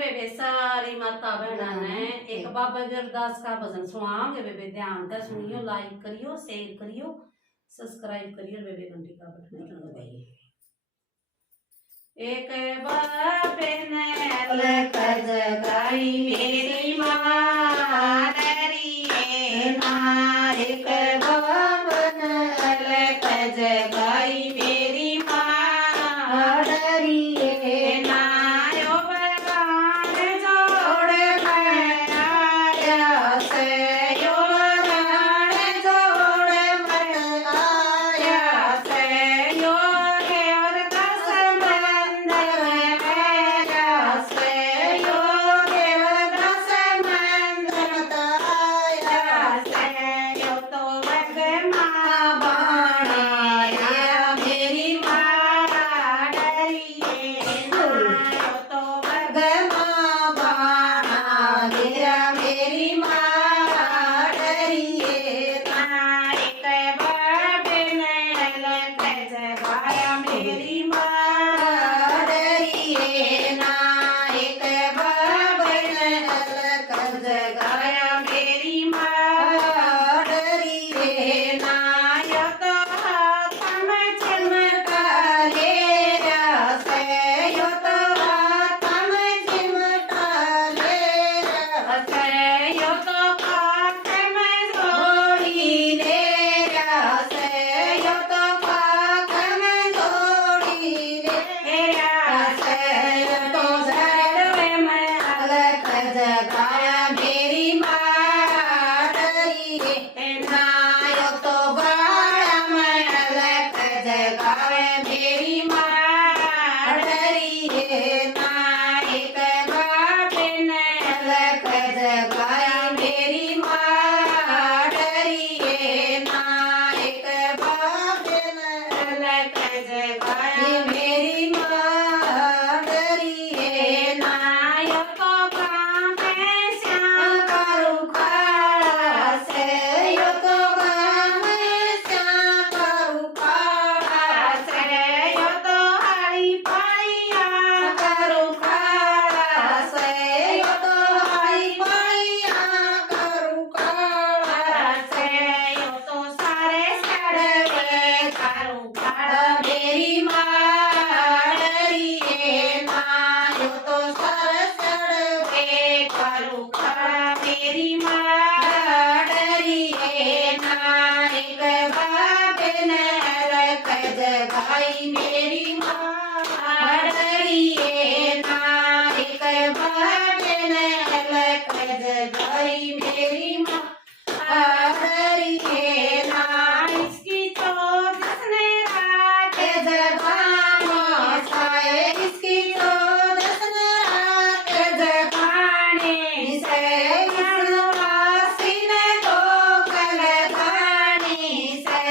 बेबे सारी माता बहना ने एक बाबा गुरदास का भजन सुनाओगे बेबे, ध्यान से सुनियो, लाइक करियो, शेयर करियो, सब्सक्राइब करियो, बेबे घंटी का बटन दबाइए। एक बाबे ने अलख जगाई मेरी माँ डरिए ना, एक बाबा ने अलख जगाई मेरी माँ डरिए ना, मेरी माँ डरिए ना, एक बाबे ने अलख जगाई मेरी माँ डरिए ना, इसकी चोट ने रात जगाने से, इसकी चोट ने रात जगाने से, पूर्णवासी ने दो कल गाने से,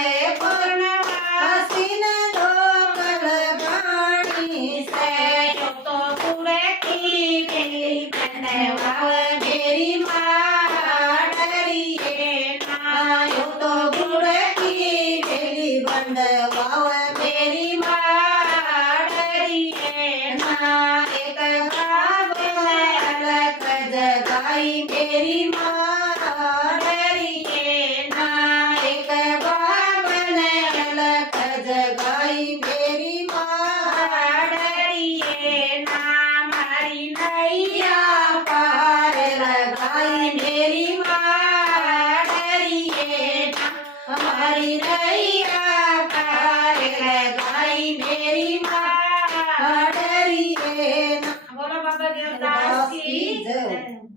पूर्णवासी ने मेरी माँ डरिए ना, यो तो बूढ़े की बेली बंदवाओ मेरी माँ डरिए ना, एक बाबे ने अलख जगाई मेरी माँ डरिए ना, एक बाबे ने अलख जगाई मेरी माँ डरिए ना, मारी नैया मेरी माँ डरिए ना, हमारी नैया पार लगाई मेरी माँ डरिए ना। बोलो बाबा गुरदास की जय।